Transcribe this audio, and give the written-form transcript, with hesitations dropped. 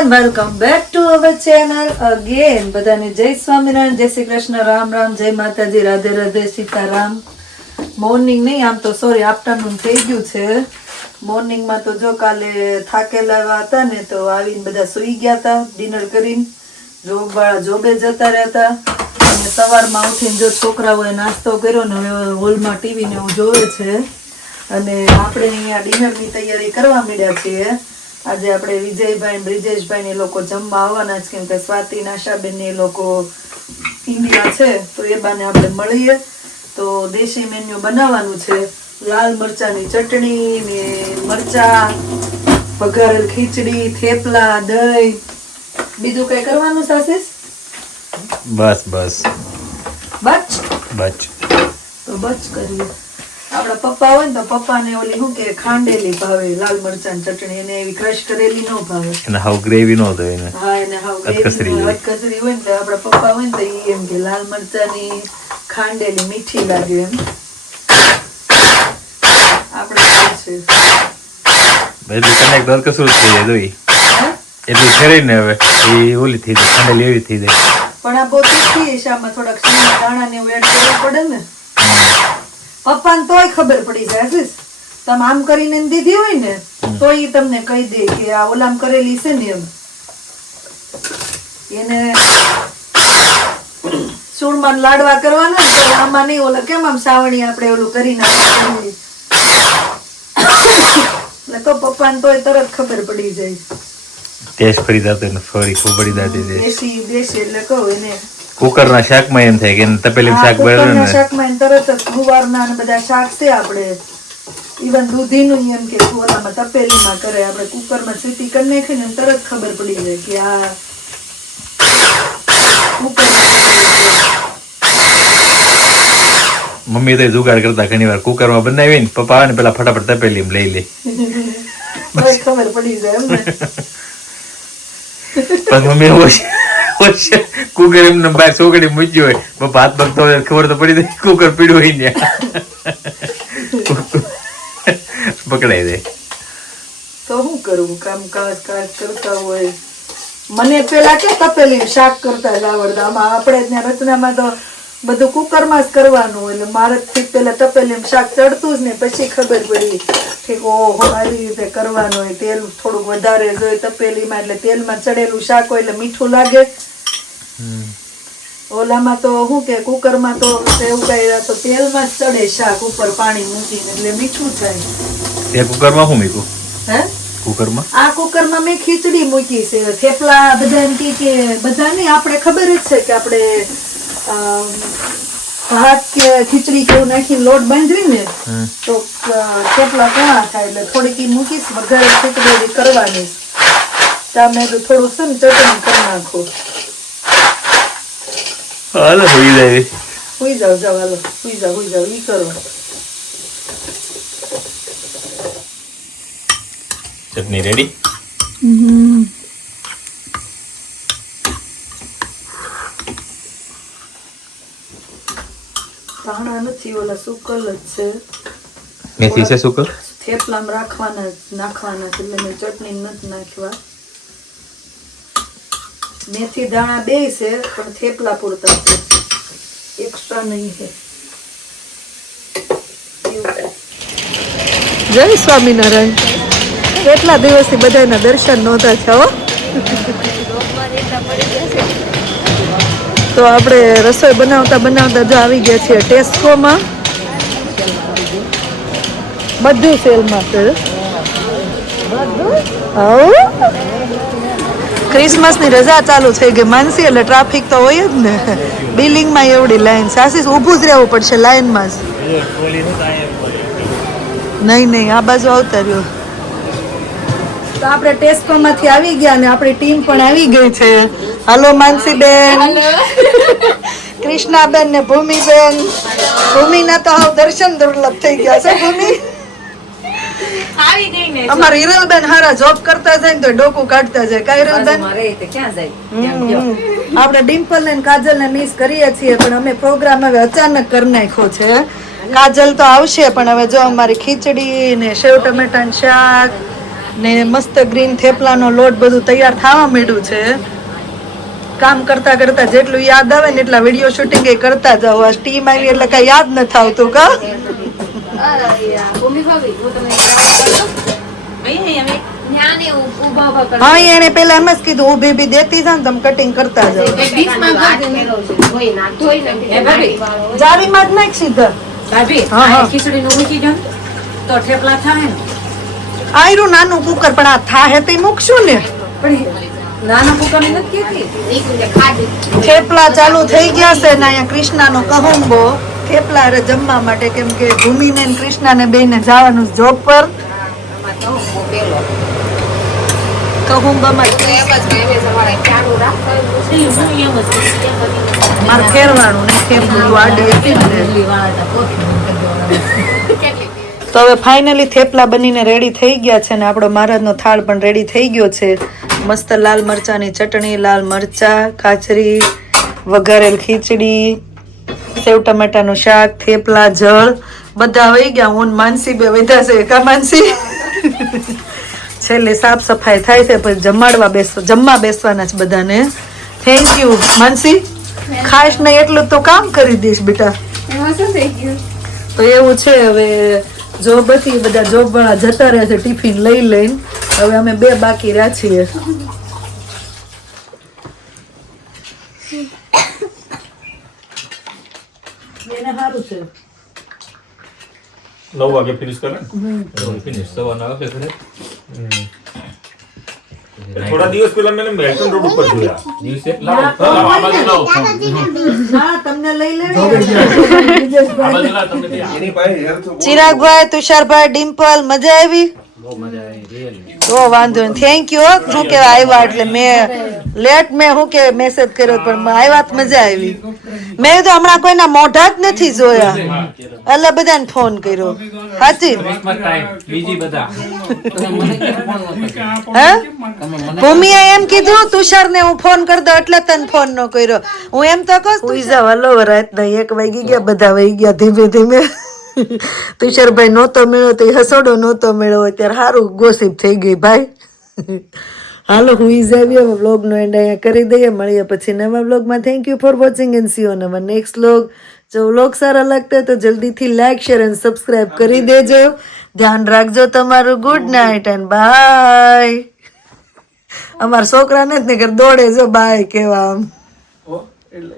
and welcome back to our channel again. બધાને જય સ્વામિનારાયણ, જય શ્રી કૃષ્ણ, રામ રામ, જય માતાજી, રાધે રાધે, સીતારામ. મોર્નિંગ નહીં, આમ તો સોરી આફ્ટરનૂન થઈ ગયું છે. મોર્નિંગમાં તો જો કાલે થાકેલા હતા ને તો આવીને બધા સૂઈ ગયા હતા ડિનર કરીને. જોબ વાળા જોબે જતા રહેતા અને સવારમાં ઉઠીને જો છોકરાઓએ નાસ્તો કર્યો ને હવે હોલમાં ટીવી ને એવું જોવે છે અને આપણે અહીંયા ડિનરની તૈયારી કરવા માંડ્યા છીએ. આજે આપણે વિજયભાઈ બ્રિજેશભાઈ ને લોકો જમવા આવવાના છે કેમ કે સ્વાતિ નાશાબેન ને એ લોકો ઇન્ડિયા છે તો એ બાને આપણે મળીએ. તો દેશી મેન્યુ બનાવવાનું છે. લાલ મરચાની ચટણી ને મરચા, વઘારેલ ખીચડી, થેપલા, દહીં. બીજું કઈ કરવાનું સાસીસ? બસ બસ બચ તો બચ કરીએ. આપડા પપ્પા હોય ને તો પપ્પાને ઓલી શું કે ખાંડેલી ભાવે લાલ મરચાની ચટણી, એને એવી ક્રશ કરેલી ન ભાવે. એને હાવ ગ્રેવી નો હોય એને. હા, એને હાવ ગ્રેવી કચરી હોય ને તો આપડા પપ્પા હોય ને તો ઈ એમ કે લાલ મરચાની ખાંડેલી મીઠી લાગે એમ. આપણે છે બધું કનેક્ટ દર કશું થઈ જાય દોઈ એટલું ફેરી ને હવે એ ઓલી થઈ જાય ખાંડેલી એવી થઈ જાય. પણ આ બહુ તીખી છે, આમાં થોડાક સિંગ દાણા ને એવું એડ કરવું પડે ને. પપ્પાને તોય ખબર પડી જાય છે. તમે આમ કરીને દીધી હોય ને તો ઈ તમને કહી દે કે આ ઓલામ કરેલી છે ને એમ. એને ચૂરમાન લાડવા કરવાના તો આમાં નહીં ઓલા કેમ આમ સાવણી આપણે ઓલું કરી નાખીએ એટલે તો પપ્પાને તોય તરત ખબર પડી જાય. ટેસ્ટ ફરી જતો એને ફરી ખૂબ પડી જતી છે. દેશી એટલે કહું એને કુકર ના શાક માં એમ થાય કે તપેલી શાક બને ને શાક માં તરત જ ગુવારના અને બધા શાક છે આપણે ઈવન દૂધીનું એમ કે ઓલામાં તપેલીમાં કરે, આપણે કુકરમાં સીટી કરી નાખી ને તરત ખબર પડી જાય કે આ કુકર. મમ્મી તો જુગાડ કરતા ઘણી વાર કુકર માં બનાવી ને પપ્પા આવે ને પેલા ફટાફટ તપેલી લઈ લે ખબર પડી જાય એમ ને. પણ મમ્મી કુકર એમને બહાર સોગડી મૂક્યું હોય પપ્પા હાથ પગ તો ખબર તો પડી જાય કુકર પીડ્યું હોય ને પકડાઈ દે. તો શું કરવું, કામકાજ કરતા હોય. મને પેલા કે તપેલી શાક કરતા જ આવડતા. આમાં આપણે ત્યાં રચનામાં તો બધું કુકરમાં જ કરવાનું એટલે મારે પેલા તપેલી શાક ચડતું જ ને પછી ખબર પડી કે ઓહો આવી રીતે કરવાનું હોય. તેલ થોડુંક વધારે જોઈએ તપેલીમાં એટલે તેલમાં ચડેલું શાક હોય એટલે મીઠું લાગે. ઓલામાં તો શું કે કુકરમાં તો એવું કઈ તો તેલમાં જ ચડે શાક ઉપર પાણી મૂકીને એટલે મીઠું થાય. તે કુકરમાં શું મૂક્યું? હે કુકરમાં? આ કુકરમાં મેં ખીચડી મૂકી છે. થેપલા બધા એમ કે બધા નહીં, આપણે ખબર જ છે કે આપણે ભાત કે ખીચડી કેવું નાખીને લોટ બાંધવી ને તો થેપલા ઘણા થાય એટલે થોડીક મૂકીશ. વઘારે ખીચડી કરવાની તમે તો થોડુંક છે ને ચટણી કરી નાખો. હાલો હોઈ જાય. હોઈ જાવ હાલો હોઈ જાવ ઈ કરો. ચટણી રેડી. ધાણા નથી, ઓલા સુકલ જ છે. મેથી છે સુકલ? થેપલામાં નાખવાના છે એટલે મેં ચટણી નથી નાખવા. મેથી દાણા બે છે પણ થેપલા પૂરતા છે, એક્સ્ટ્રા નહીં છે. જય સ્વામિનારાયણ. કેટલા દિવસથી બધાના દર્શન નહોતા થયા. તો આપણે રસોઈ બનાવતા જો આવી ગયા છીએ ટેસ્કોમાં. બધું સેલમાં છે. ક્રિસમસની રજા ચાલુ થઈ ગઈ માનસી એટલે ટ્રાફિક તો હોય જ ને. બિલિંગમાં એવડી લાઈન. સાસી ઊભું જ રહેવું પડશે લાઈનમાં જ. નહીં આ બાજુ આવતા રહ્યો. તો આપણે ટેસ્કોમાંથી આવી ગયા અને આપણી ટીમ પણ આવી ગઈ છે. હાલો માનસીબેન, કૃષ્ણાબેન ને ભૂમિબેન. ભૂમિના તો હાવ દર્શન દુર્લભ થઈ ગયા છે. ભૂમિ અમાર હિરલબેન હારા જોબ કરતા જાય ને તો ડોકું કાઢતા જાય. કઈ હિરલબેન આપણે ડિમ્પલ ને કાજલ ને મિસ કરીએ છીએ પણ અમે પ્રોગ્રામ હવે અચાનક કરી નાખ્યો છે. કાજલ તો આવશે પણ હવે જો અમારી ખીચડી ને સેવ ટમેટાનું શાક ને મસ્ત ગ્રીન થેપલાનો લોટ બધું તૈયાર થવા માંડ્યું છે. કામ કરતા કરતા જેટલું યાદ આવે ને એટલા વિડીયો શૂટિંગ એ કરતા જાવ. આ ટીમ આવી એટલે કઈ યાદ નથી આવતું કા. હા એને પેલા એમ જ કીધું ઊભી બી દેતી જા ને તમે કટિંગ કરતા જાવ. જાળીમાં જ નાખ સીધા. આયરું નાનું કુકર પણ આ થાહે તે મૂકશું ને. થેપલા ચાલુ થઈ ગયા છે ને અહીંયા કૃષ્ણાનો કહુંબો થેપલા અરે જમવા માટે કેમ કે ભૂમિને ને કૃષ્ણાને બેને જવાનું જોબ પર. કહુંબામાં મારે ફેરવાનું ને થેપલું આડી હતી ને. તો હવે ફાઇનલી થેપલા બનીને રેડી થઈ ગયા છે ને આપણો મહારાજનો થાળ પણ રેડી થઈ ગયો છે. મસ્ત લાલ મરચાની ચટણી, લાલ મરચા, કાચરી, વઘારેલ ખીચડી, સેવ ટમાટાનું શાક, થેપલા, જળ બધા વહી ગયા. હું માનસી બે વધ્યા છે કા માનસી. છેલ્લે સાફ સફાઈ થાય છે પછી જમવા બેસવાના છે બધાને. થેન્ક યુ માનસી. ખાસ નહીં એટલું તો કામ કરી દઈશ બેટા. તો એવું છે હવે જોબ હતી બધા જોબ વાળા જતા રહ્યા છે ટિફિન લઈ લઈને. હવે અમે બે બાકી રહ્યા છીએ. એને સારું છે 9 વાગે ફિનિશ કરે ફિનિશ સવારના આવશે ઘરે. થોડા દિવસ પહેલા મેં મેલ્ટન રોડ ઉપર જોયા દિવસે હા તમને લઈ લે. ચિરાગભાઈ, તુષારભાઈ, ડિમ્પલ મજા આવી? તો વાંધો નહીં. Thank you. શું કેવાય આવ્યા એટલે મેં લેટ મેં શું કે મેસેજ કર્યો પણ આવ્યા તો મજા આવી. મેં તો હમણાં કોઈના મોઢા જ નથી જોયા એટલે બધાને ફોન કર્યો. સાચી હે ભૂમિએ એમ કીધું તુષારને હું ફોન કરી દઉં એટલે તને ફોન ન કર્યો. હું એમ તો કહું તુષાર હલો રાતના 1 વાગી ગયા બધા વહી ગયા ધીમે ધીમે. તુષારભાઈ નહોતો મેળ્યો તો હસોડો નહોતો મેળ્યો અત્યારે સારું ગોસીપ થઈ ગઈ ભાઈ. હાલો હું આવી હવે વ્લોગનો એન્ડ અહીંયા કરી દઈએ. મળીએ પછી નવા વ્લોગમાં. Thank you for watching and C on hour next vlog. જો વ્લોગ સારા લાગતા હોય તો જલ્દીથી લાઈક શેર અને સબસ્ક્રાઈબ કરી દેજો. ધ્યાન રાખજો તમારું. Good night and bye. અમારા છોકરાને જ ને દોડે જો બાય કેવા આમ.